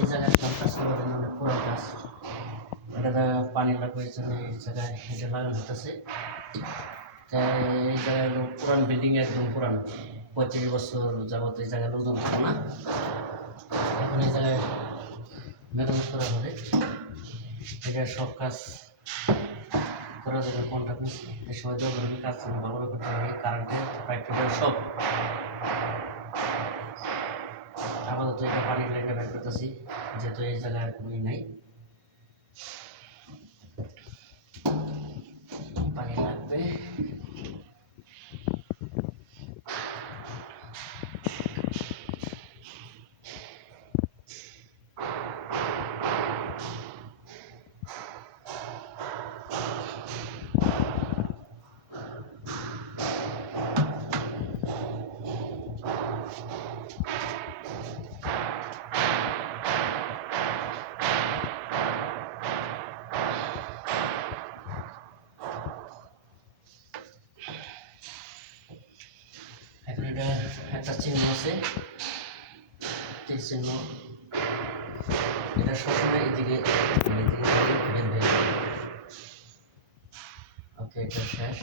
এই জায়গায় একটা কাজ করার জন্য অনেক পুরো গাছ এটা পানি লাগবে এই জায়গায় এটা লাগানো হতেছে তাই এই জায়গায় পুরান বিল্ডিং একদম পুরান। পঁয়ত্রিশ বছর যাবত এই জায়গায় লোকজন থাকে না। এখন এই জায়গায় মেরামত করা হবে। এটা সব কাজ করার জন্য কন্ট্রাক্ট এই সময় যখন কাজ ভালোভাবে করতে হবে। কারেন্টের, পাইপের সব আপাতত এটা রেখে বের করতেছি যেহেতু এই জায়গায় কোনো নাই। এটা একটা চিহ্ন আছে। তীর চিহ্ন এটা সবসময় এদিকে এদিকে। ওকে এটা শেষ।